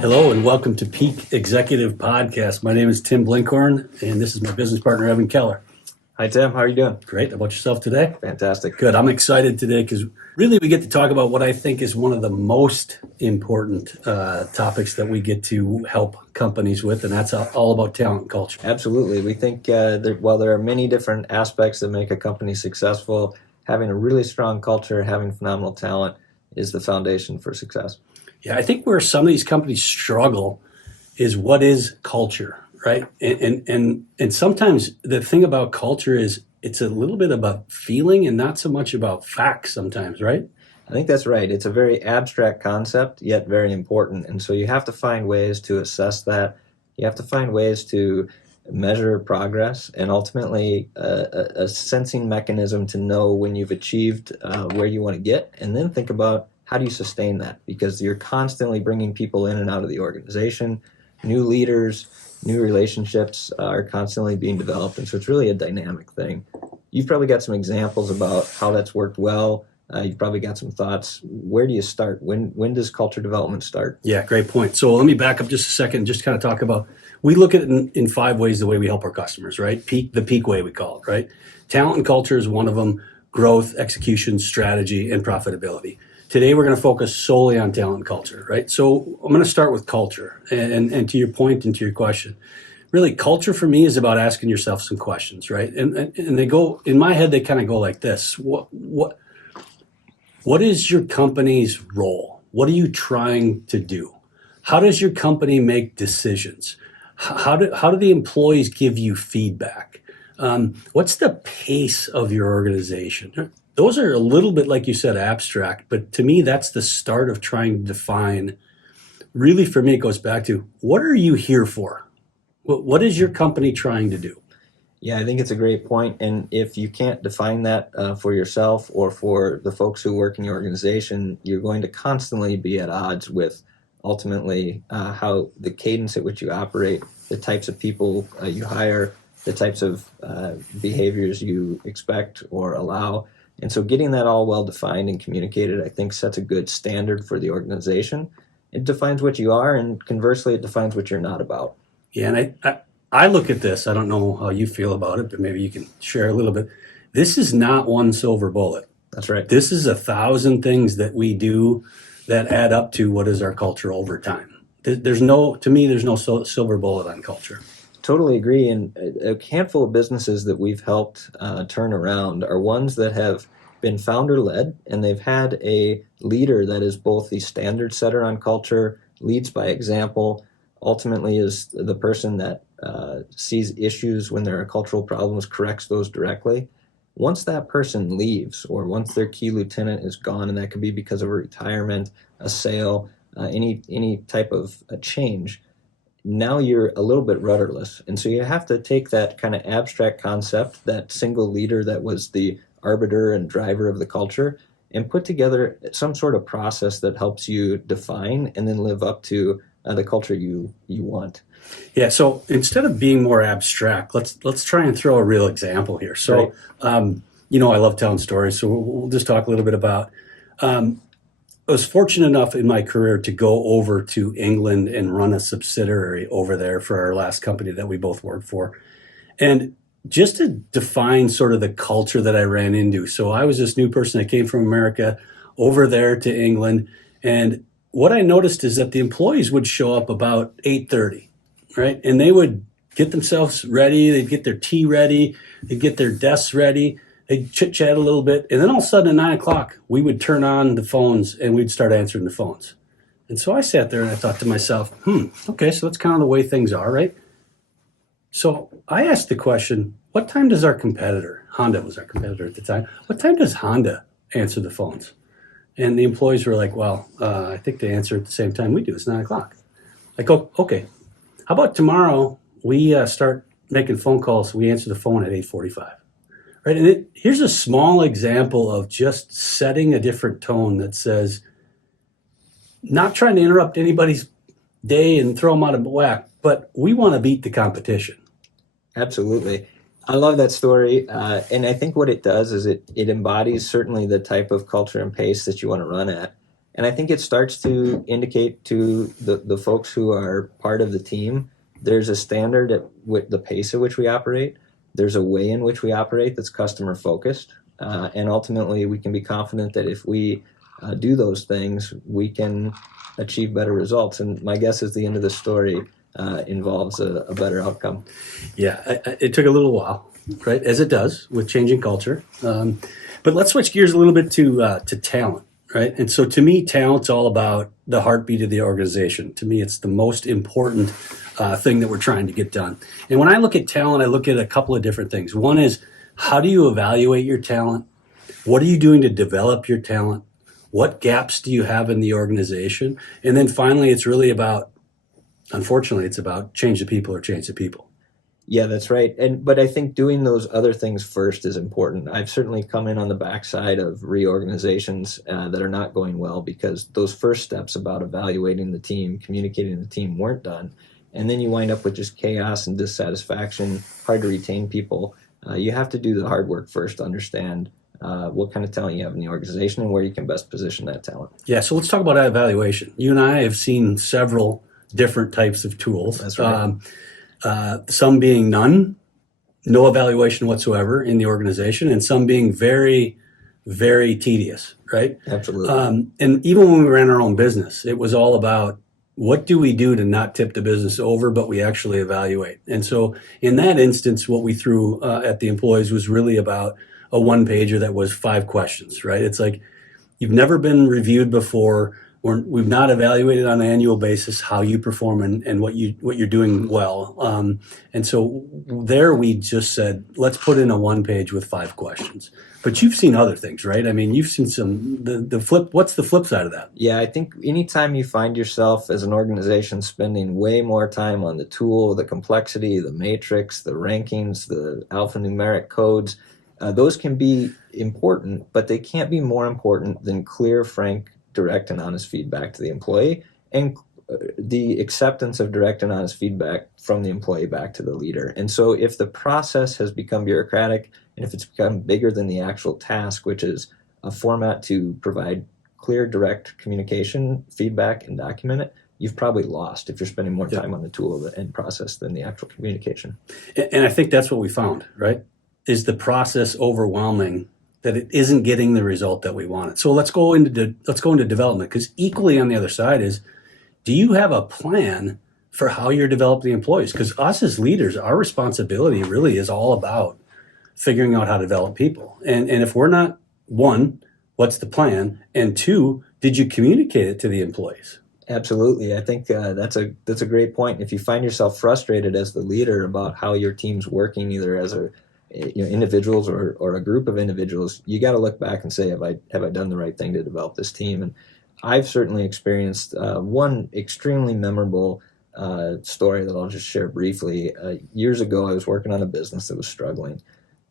Hello and welcome to Peak Executive Podcast. My name is Tim Blinkhorn, and this is my business partner, Evan Keller. Hi, Tim. How are you doing? Great. How about yourself today? Fantastic. Good. I'm excited today because really we get to talk about what I think is one of the most important topics that we get to help companies with, and that's all about talent and culture. Absolutely. We think while there are many different aspects that make a company successful, having a really strong culture, having phenomenal talent is the foundation for success. Yeah, I think where some of these companies struggle is what is culture, right? And sometimes the thing about culture is it's a little bit about feeling and not so much about facts sometimes, right? I think that's right. It's a very abstract concept, yet very important. And so you have to find ways to assess that. You have to find ways to measure progress and ultimately a sensing mechanism to know when you've achieved where you want to get, and then think about how do you sustain that? Because you're constantly bringing people in and out of the organization. New leaders, new relationships are constantly being developed. And so it's really a dynamic thing. You've probably got some examples about how that's worked well. You've probably got some thoughts. Where do you start? When does culture development start? Yeah, great point. So let me back up just a second and just kind of talk about, we look at it in 5 ways the way we help our customers, right? The peak way we call it, right? Talent and culture is one of them, growth, execution, strategy, and profitability. Today, we're going to focus solely on talent and culture, right? So I'm going to start with culture. And to your point and to your question, really, culture for me is about asking yourself some questions, right? And they go, in my head, they kind of go like this. What is your company's role? What are you trying to do? How does your company make decisions? How do the employees give you feedback? What's the pace of your organization? Those are a little bit, like you said, abstract, but to me, that's the start of trying to define. Really, for me, it goes back to, what are you here for? What is your company trying to do? Yeah, I think it's a great point. And if you can't define that for yourself or for the folks who work in your organization, you're going to constantly be at odds with ultimately how the cadence at which you operate, the types of people you hire, the types of behaviors you expect or allow. And so getting that all well defined and communicated, I think, sets a good standard for the organization. It defines what you are, and conversely, it defines what you're not about. Yeah, and I look at this, I don't know how you feel about it, but maybe you can share a little bit. This is not one silver bullet. That's right. This is 1,000 things that we do that add up to what is our culture over time. To me, there's no silver bullet on culture. Totally agree. And a handful of businesses that we've helped turn around are ones that have been founder-led, and they've had a leader that is both the standard setter on culture, leads by example, ultimately is the person that sees issues when there are cultural problems, corrects those directly. Once that person leaves, or once their key lieutenant is gone, and that could be because of a retirement, a sale, any type of a change, now you're a little bit rudderless. And so you have to take that kind of abstract concept, that single leader that was the arbiter and driver of the culture, and put together some sort of process that helps you define and then live up to the culture you want. Yeah, so instead of being more abstract, let's try and throw a real example here. So, Right. I love telling stories, so we'll just talk a little bit about. I was fortunate enough in my career to go over to England and run a subsidiary over there for our last company that we both worked for. And just to define sort of the culture that I ran into. So I was this new person that came from America over there to England. And what I noticed is that the employees would show up about 8:30, right? And they would get themselves ready. They'd get their tea ready. They'd get their desks ready. They'd chit chat a little bit. And then all of a sudden at 9 o'clock, we would turn on the phones and we'd start answering the phones. And so I sat there and I thought to myself, okay, so that's kind of the way things are, right? So I asked the question, what time does our competitor, Honda was our competitor at the time, what time does Honda answer the phones? And the employees were like, well, I think they answer at the same time we do. It's 9 o'clock. I go, okay, how about tomorrow we start making phone calls. We answer the phone at 8:45. Right, and here's a small example of just setting a different tone that says, not trying to interrupt anybody's day and throw them out of whack, but we want to beat the competition. Absolutely. I love that story. And I think what it does is it embodies certainly the type of culture and pace that you want to run at. And I think it starts to indicate to the folks who are part of the team, there's a standard at the pace at which we operate. There's a way in which we operate that's customer focused. And ultimately, we can be confident that if we do those things, we can achieve better results. And my guess is the end of the story involves a better outcome. Yeah, it took a little while, right? As it does with changing culture. But let's switch gears a little bit to talent, right? And so to me, talent's all about the heartbeat of the organization. To me, it's the most important thing that we're trying to get done. And when I look at talent, I look at a couple of different things. One is, how do you evaluate your talent? What are you doing to develop your talent? What gaps do you have in the organization? And then finally, it's really about, unfortunately, it's about change the people or change the people. Yeah, that's right. But I think doing those other things first is important. I've certainly come in on the backside of reorganizations that are not going well because those first steps about evaluating the team, communicating the team weren't done. And then you wind up with just chaos and dissatisfaction, hard to retain people. You have to do the hard work first to understand what kind of talent you have in the organization and where you can best position that talent. Yeah, so let's talk about evaluation. You and I have seen several different types of tools. That's right. Some being none, no evaluation whatsoever in the organization, and some being very, very tedious, right? Absolutely. And even when we ran our own business, it was all about what do we do to not tip the business over, but we actually evaluate. And so in that instance, what we threw at the employees was really about a one-pager that was 5 questions, right? It's like, you've never been reviewed before. We've not evaluated on an annual basis how you perform and what you're doing well. And so there we just said, let's put in a one page with 5 questions. But you've seen other things, right? I mean, you've seen the flip. What's the flip side of that? Yeah, I think anytime you find yourself as an organization spending way more time on the tool, the complexity, the matrix, the rankings, the alphanumeric codes, those can be important, but they can't be more important than clear, frank, direct and honest feedback to the employee and the acceptance of direct and honest feedback from the employee back to the leader. And so if the process has become bureaucratic and if it's become bigger than the actual task, which is a format to provide clear, direct communication, feedback, and document it, you've probably lost if you're spending more time on the tool and process than the actual communication. And I think that's what we found, right? Is the process overwhelming that it isn't getting the result that we wanted. So let's go into development, because equally on the other side is, do you have a plan for how you're developing employees? Because us as leaders, our responsibility really is all about figuring out how to develop people. And if we're not, one, what's the plan? And two, did you communicate it to the employees? Absolutely. I think that's a great point. If you find yourself frustrated as the leader about how your team's working, either as individuals or a group of individuals, you got to look back and say, have I done the right thing to develop this team? And I've certainly experienced one extremely memorable story that I'll just share briefly. Years ago, I was working on a business that was struggling.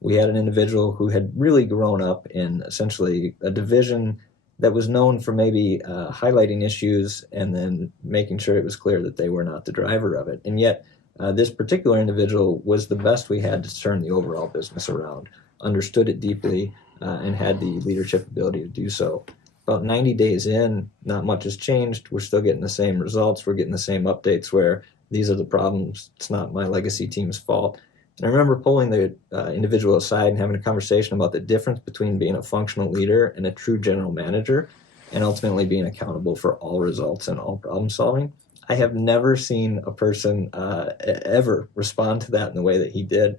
We had an individual who had really grown up in essentially a division that was known for maybe highlighting issues and then making sure it was clear that they were not the driver of it. And yet, this particular individual was the best we had to turn the overall business around, understood it deeply, and had the leadership ability to do so. About 90 days in, not much has changed. We're still getting the same results. We're getting the same updates where these are the problems. It's not my legacy team's fault. And I remember pulling the individual aside and having a conversation about the difference between being a functional leader and a true general manager, and ultimately being accountable for all results and all problem solving. I have never seen a person ever respond to that in the way that he did.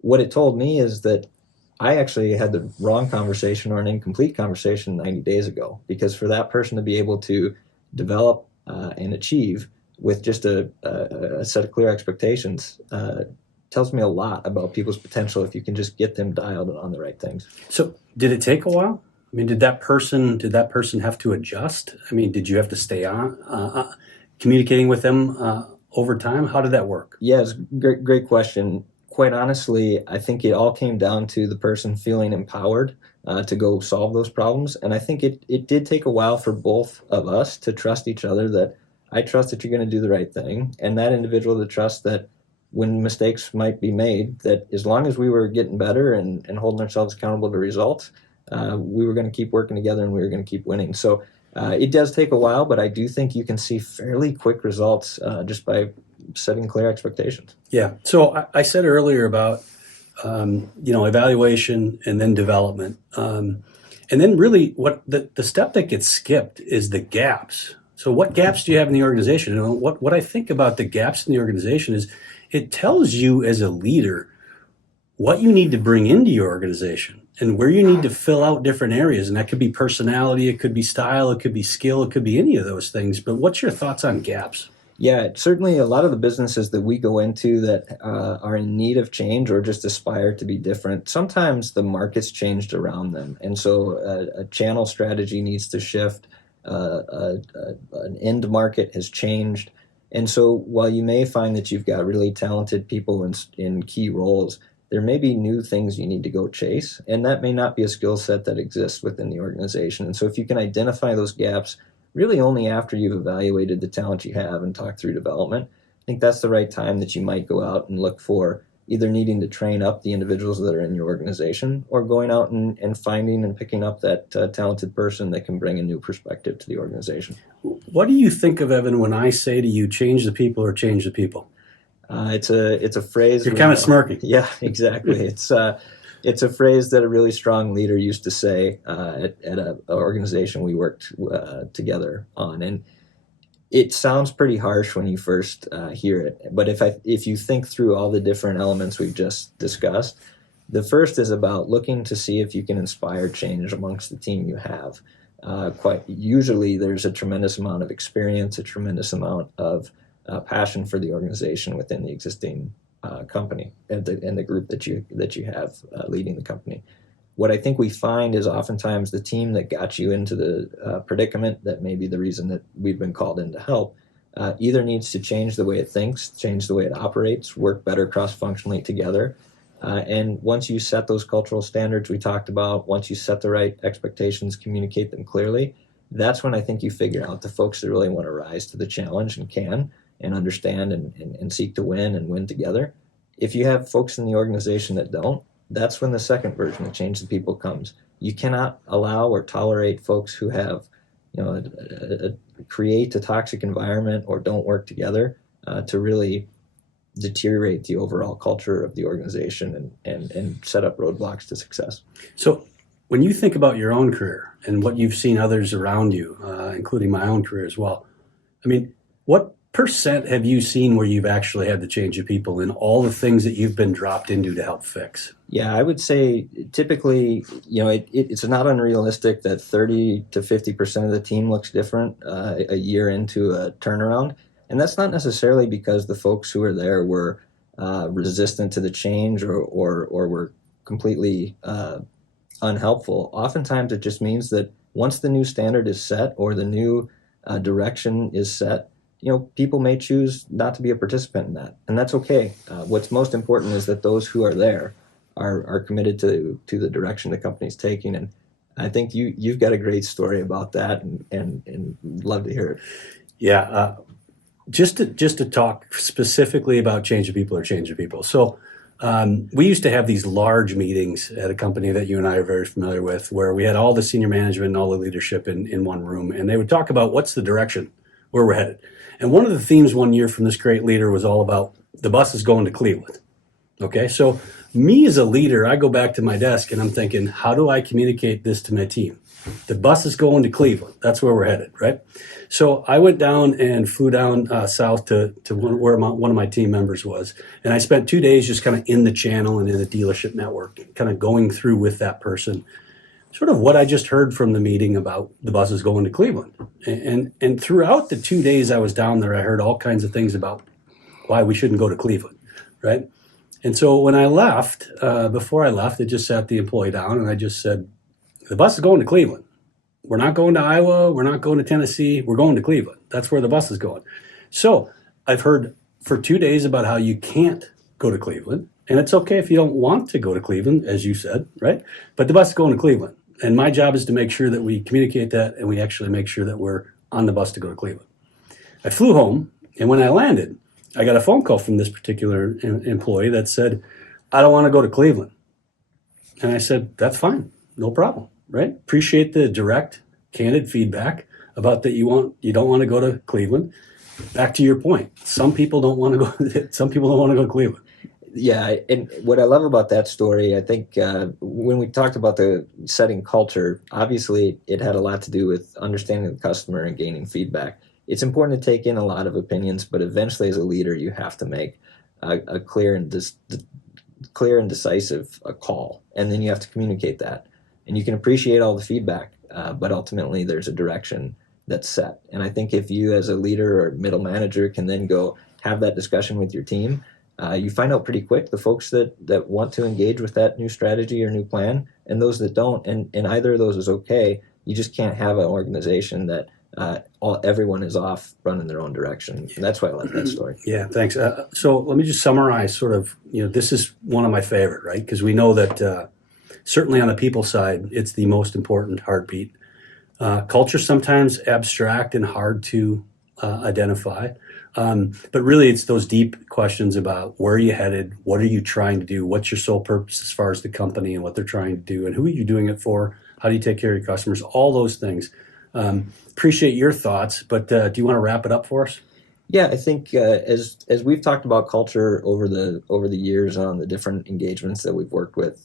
What it told me is that I actually had the wrong conversation or an incomplete conversation 90 days ago, because for that person to be able to develop and achieve with just a set of clear expectations tells me a lot about people's potential if you can just get them dialed on the right things. So did it take a while? I mean, did that person have to adjust? I mean, did you have to stay on communicating with them over time? How did that work? Yeah, it's a great question. Quite honestly, I think it all came down to the person feeling empowered to go solve those problems. And I think it did take a while for both of us to trust each other, that I trust that you're going to do the right thing, and that individual to trust that when mistakes might be made, that as long as we were getting better and holding ourselves accountable to results, we were going to keep working together and we were going to keep winning. So It does take a while, but I do think you can see fairly quick results just by setting clear expectations. Yeah. So I said earlier about evaluation and then development, and then really what the step that gets skipped is the gaps. So what gaps do you have in the organization? And what I think about the gaps in the organization is it tells you as a leader what you need to bring into your organization and where you need to fill out different areas. And that could be personality, it could be style, it could be skill, it could be any of those things. But what's your thoughts on gaps? Yeah, certainly a lot of the businesses that we go into that are in need of change or just aspire to be different, sometimes the market's changed around them. And so a channel strategy needs to shift, an end market has changed. And so while you may find that you've got really talented people in key roles, there may be new things you need to go chase, and that may not be a skill set that exists within the organization. And so if you can identify those gaps really only after you've evaluated the talent you have and talked through development, I think that's the right time that you might go out and look for either needing to train up the individuals that are in your organization or going out and finding and picking up that talented person that can bring a new perspective to the organization. What do you think of, Evan, when I say to you, change the people or change the people? It's a phrase. You're kind of smirking. Yeah, exactly. It's a phrase that a really strong leader used to say at an organization we worked together on, and it sounds pretty harsh when you first hear it. But if you think through all the different elements we've just discussed, the first is about looking to see if you can inspire change amongst the team you have. Quite usually, there's a tremendous amount of experience, a tremendous amount of passion for the organization within the existing company and the group that you have leading the company. What I think we find is oftentimes the team that got you into the predicament that may be the reason that we've been called in to help either needs to change the way it thinks, change the way it operates, work better cross-functionally together. And once you set those cultural standards we talked about, once you set the right expectations, communicate them clearly, that's when I think you figure out the folks that really want to rise to the challenge and can and understand and seek to win and win together. If you have folks in the organization that don't, that's when the second version of change the people comes. You cannot allow or tolerate folks who have, create a toxic environment or don't work together to really deteriorate the overall culture of the organization and set up roadblocks to success. So when you think about your own career and what you've seen others around you, including my own career as well, I mean, what percent have you seen where you've actually had to change your people in all the things that you've been dropped into to help fix? Yeah, I would say typically, it's not unrealistic that 30 to 50% of the team looks different a year into a turnaround. And that's not necessarily because the folks who are there were resistant to the change or were completely unhelpful. Oftentimes it just means that once the new standard is set or the new direction is set, people may choose not to be a participant in that, and that's okay. What's most important is that those who are there are committed to the direction the company's taking, and I think you've got a great story about that, and love to hear it. Yeah, just to talk specifically about change the people or change the people. So we used to have these large meetings at a company that you and I are very familiar with, where we had all the senior management and all the leadership in one room, and they would talk about what's the direction, where we're headed. And one of the themes one year from this great leader was all about the bus is going to Cleveland. Okay, so me as a leader, I go back to my desk and I'm thinking, how do I communicate this to my team? The bus is going to Cleveland. That's where we're headed, right? So I went down and flew down south to where one of my team members was. And I spent 2 days just kind of in the channel and in the dealership network, kind of going through with that person sort of what I just heard from the meeting about the buses going to Cleveland. And throughout the 2 days I was down there, I heard all kinds of things about why we shouldn't go to Cleveland, right? And so when I left, before I left, I just sat the employee down and I just said, the bus is going to Cleveland. We're not going to Iowa. We're not going to Tennessee. We're going to Cleveland. That's where the bus is going. So I've heard for 2 days about how you can't go to Cleveland. And it's okay if you don't want to go to Cleveland, as you said, right? But the bus is going to Cleveland. And my job is to make sure that we communicate that and we actually make sure that we're on the bus to go to Cleveland. I flew home, and when I landed, I got a phone call from this particular employee that said, I don't want to go to Cleveland. And I said, that's fine. No problem, right? Appreciate the direct, candid feedback. about that you don't want to go to Cleveland. Back to your point, some people don't want to go. Some people don't want to go to Cleveland. Yeah, and what I love about that story, I think when we talked about the setting culture, obviously it had a lot to do with understanding the customer and gaining feedback. It's important to take in a lot of opinions, but eventually, as a leader, you have to make a clear and decisive call, and then you have to communicate that. And you can appreciate all the feedback, but ultimately, there's a direction that's set. And I think if you, as a leader or middle manager, can then go have that discussion with your team, you find out pretty quick the folks that want to engage with that new strategy or new plan, and those that don't. And either of those is okay. You just can't have an organization that everyone is off running their own direction. And that's why I like that story. Yeah, thanks. So let me just summarize sort of, this is one of my favorite, right? Because we know that certainly on the people side, it's the most important heartbeat. Culture sometimes abstract and hard to identify. But really, it's those deep questions about where are you headed, what are you trying to do, what's your sole purpose as far as the company and what they're trying to do, and who are you doing it for, how do you take care of your customers, all those things. Appreciate your thoughts, but do you want to wrap it up for us? Yeah, I think as we've talked about culture over the years on the different engagements that we've worked with,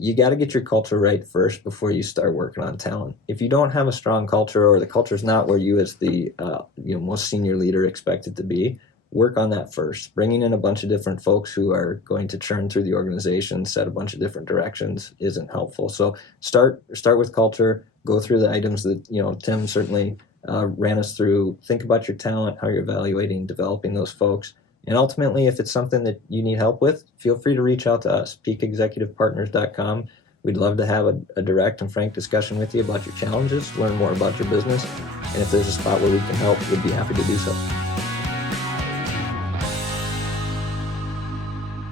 you got to get your culture right first before you start working on talent. If you don't have a strong culture, or the culture is not where you as the most senior leader expect it to be, work on that first. Bringing in a bunch of different folks who are going to churn through the organization, set a bunch of different directions isn't helpful. So start with culture. Go through the items that Tim certainly ran us through. Think about your talent, how you're evaluating, developing those folks. And ultimately, if it's something that you need help with, feel free to reach out to us, peakexecutivepartners.com. We'd love to have a direct and frank discussion with you about your challenges, learn more about your business, and if there's a spot where we can help, we'd be happy to do so.